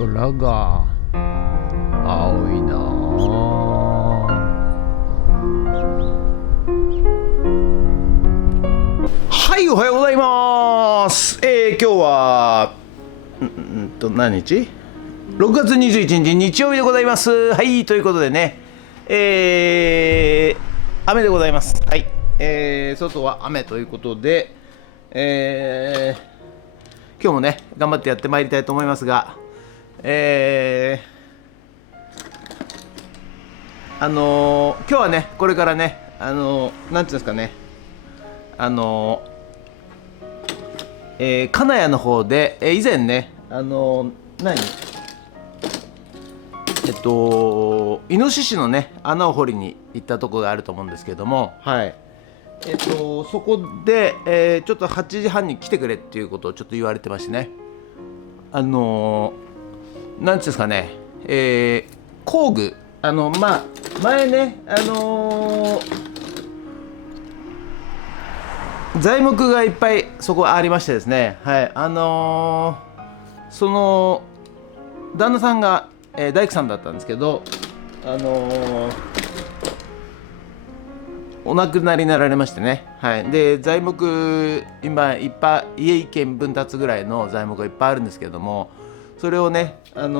空が青いなはい、おはようございます。今日は何日 ?6 月21日日曜日でございます。はい、ということでね、雨でございます。はい、外は雨ということで、今日もね頑張ってやってまいりたいと思いますが、今日はねこれからねなんていうんですかね金谷の方で、以前ねイノシシのね穴を掘りに行ったところがあると思うんですけども、はい、そこで、ちょっと8時半に来てくれっていうことをちょっと言われてましてね、なんていうんですかね、工具前ね材木がいっぱいそこありましてですね、はい、その旦那さんが、大工さんだったんですけど、お亡くなりになられましてね、はい、で材木今いっぱい家一軒分立つぐらいの材木がいっぱいあるんですけども、それをねなん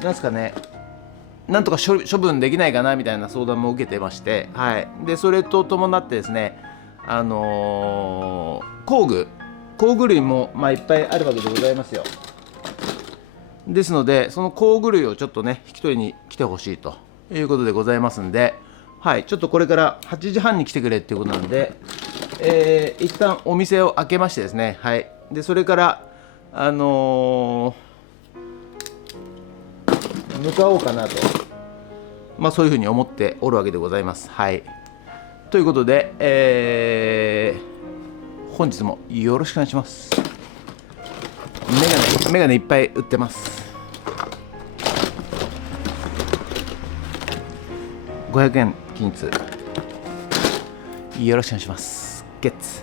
ですかね、なんとか処分できないかなみたいな相談も受けてまして、はい、でそれと伴ってですね、工具類も、いっぱいあるわけでございますよ。ですのでその工具類をちょっとね引き取りに来てほしいということでございますんで、はい、ちょっとこれから8時半に来てくれっていうことなんで、一旦お店を開けましてですね、はい、でそれから向かおうかなと、そういうふうに思っておるわけでございます。はい、ということで、本日もよろしくお願いします。メガネいっぱい売ってます。500円均一よろしくお願いします。ゲッツ。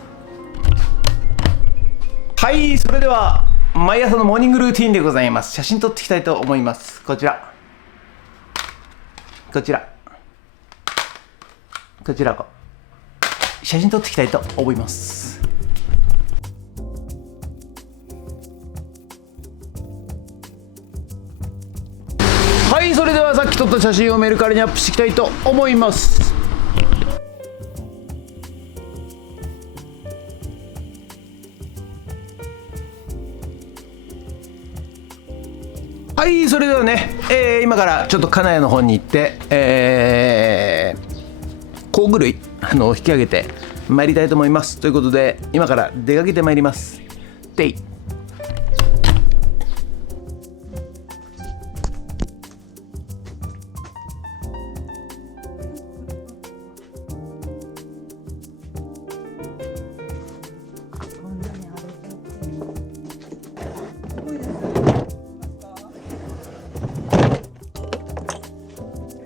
はい、それでは毎朝のモーニングルーティンでございます。写真撮っていきたいと思います。こちら写真撮っていきたいと思います。はい、それではさっき撮った写真をメルカリにアップしていきたいと思います。はい、それではね、今からちょっと金谷の方に行って、工具類引き上げて参りたいと思います。ということで今から出かけてまいります。でい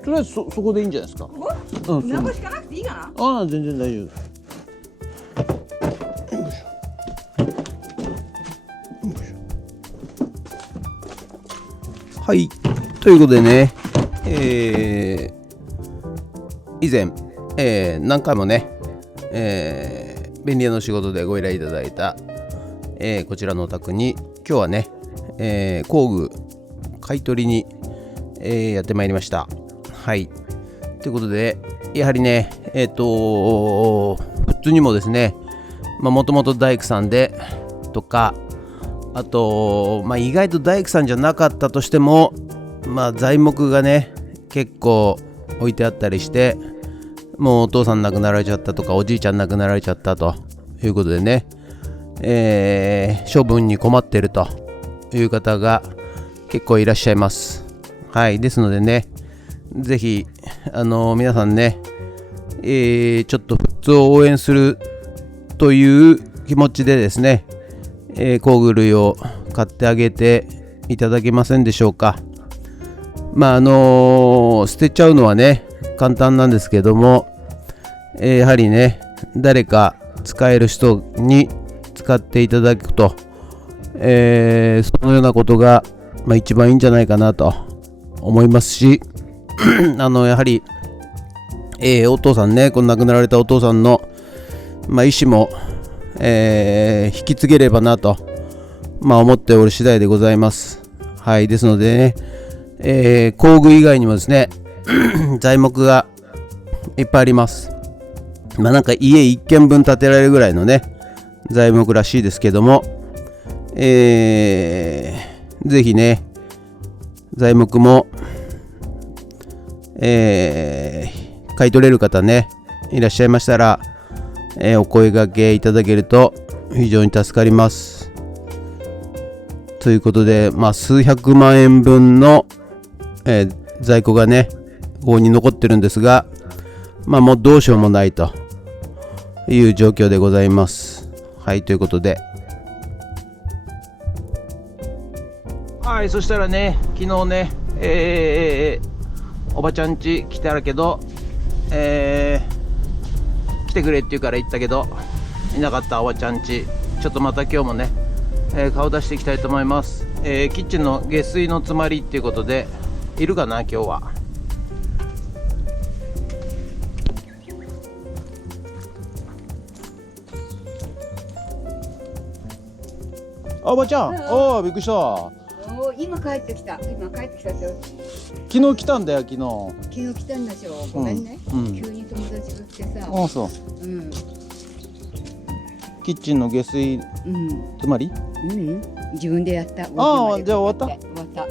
とりあえずそこでいいんじゃないですか。名護しかなくていいかな。ああ、全然大丈夫。はい、ということでね、以前、何回もね、便利屋の仕事でご依頼いただいた、こちらのお宅に今日はね、工具買い取りに、やってまいりました。はい、ということでやはりね普通にもですね、もともと大工さんでとか、あと、意外と大工さんじゃなかったとしても、材木がね結構置いてあったりして、もうお父さん亡くなられちゃったとかおじいちゃん亡くなられちゃったということでね、処分に困ってるという方が結構いらっしゃいます。はい、ですのでね、ぜひ皆さんね、ちょっと普通を応援するという気持ちでですね、工具類を買ってあげていただけませんでしょうか。捨てちゃうのはね簡単なんですけども、やはりね誰か使える人に使っていただくとそのようなことが、一番いいんじゃないかなと思いますしやはり、お父さんね、この亡くなられたお父さんの、意思も、引き継げればなと、思っておる次第でございます。はい、ですのでね、工具以外にもですね材木がいっぱいあります。なんか家1軒分建てられるぐらいのね材木らしいですけども、ぜひね材木も、買い取れる方ねいらっしゃいましたら、お声掛けいただけると非常に助かります。ということで、数百万円分の、在庫がねここに残ってるんですが、もうどうしようもないという状況でございます。はい、ということで、はい、そしたらね昨日ね、おばちゃん家来たらけど、来てくれって言うから行ったけどいなかったおばちゃん家、ちょっとまた今日もね、顔出していきたいと思います。キッチンの下水の詰まりっていうことでいるかな今日は。おばちゃん、おおびっくりした。今帰ってきたって昨日来たんだよ。昨日来たんでしょ。ごめんね、急に友達が来てさ。そう、キッチンの下水詰まり、自分でやった。じゃあ終わった。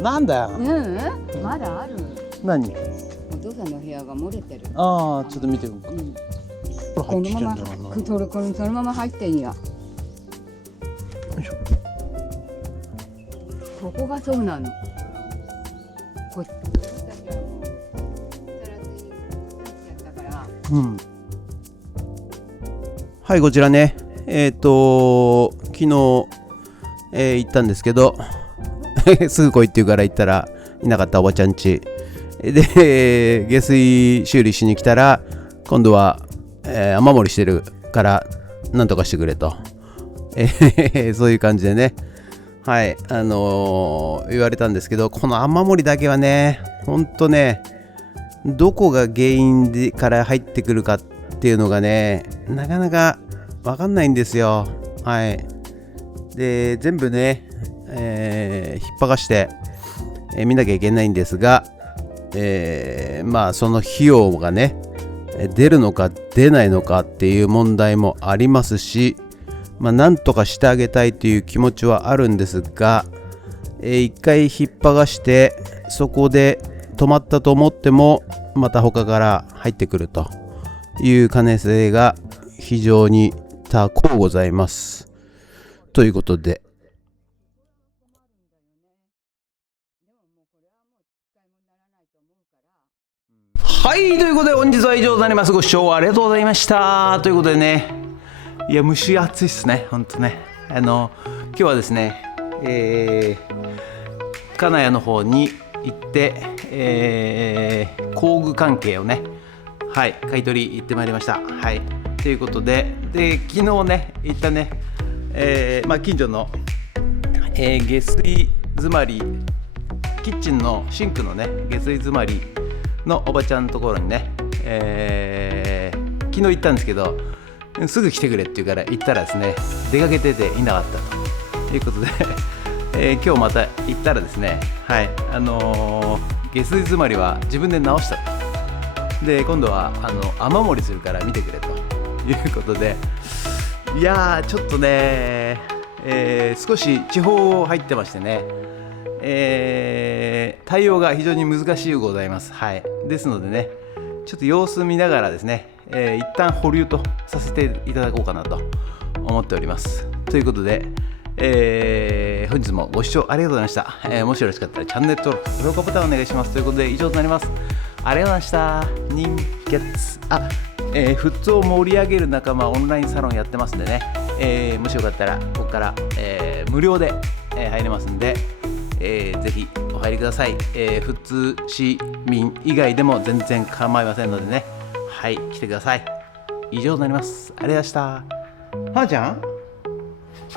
なんだよ、まだある。何？お父さんの部屋が漏れてる。ちょっと見てみようか。このまま入ってんや。ここがそうなの。こっちだけはもうさらずにやったから。はい、こちらね昨日、行ったんですけどすぐ来いって言うから行ったらいなかったおばちゃん家で、下水修理しに来たら今度は、雨漏りしてるからなんとかしてくれと、そういう感じでね、はい、言われたんですけど、この雨漏りだけはねほんとねどこが原因でから入ってくるかっていうのがねなかなかわかんないんですよ。はい。で全部ね、引っ張がして、見なきゃいけないんですが、その費用がね出るのか出ないのかっていう問題もありますし、なんとかしてあげたいという気持ちはあるんですが、一回引っ張がしてそこで止まったと思ってもまた他から入ってくるという可能性が非常に多幸ございます。ということで、はい、ということで本日は以上となります。ご視聴ありがとうございました。ということでね、いや蒸し暑いっすね、ほんとね。今日はですね、金谷の方に行って、工具関係をね、はい、買い取り行ってまいりました。はい、ということで、昨日ね行ったね、近所の、下水詰まり、キッチンのシンクのね下水詰まりのおばちゃんのところにね、昨日行ったんですけど、すぐ来てくれって言うから行ったらですね、出かけてていなかったということで、今日また行ったらですね、はい、下水詰まりは自分で直したと。で今度は雨漏りするから見てくれということで、いやーちょっとね、少し地方入ってましてね、対応が非常に難しいございます。はい、ですのでね、ちょっと様子見ながらですね、一旦保留とさせていただこうかなと思っております。ということで、本日もご視聴ありがとうございました。もしよろしかったらチャンネル登録、評価ボタンお願いします。ということで以上となります。ありがとうございました。人気フッツを盛り上げる仲間オンラインサロンやってますんでね、もしよかったらここから、無料で、入れますんで、ぜひお入りください。富津市民以外でも全然構いませんのでね、はい、来てください。以上になります。ありがとうございました。はーちゃん、は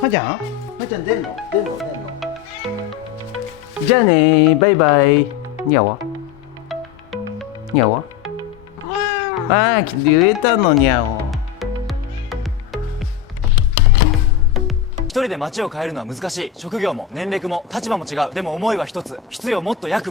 ーちゃん、まーちゃん出んのじゃあねー、バイバイ。にゃわにゃわあー、言えたのにゃお。一人で街を変えるのは難しい。職業も年齢も立場も違う。でも思いは一つ。必要もっと役も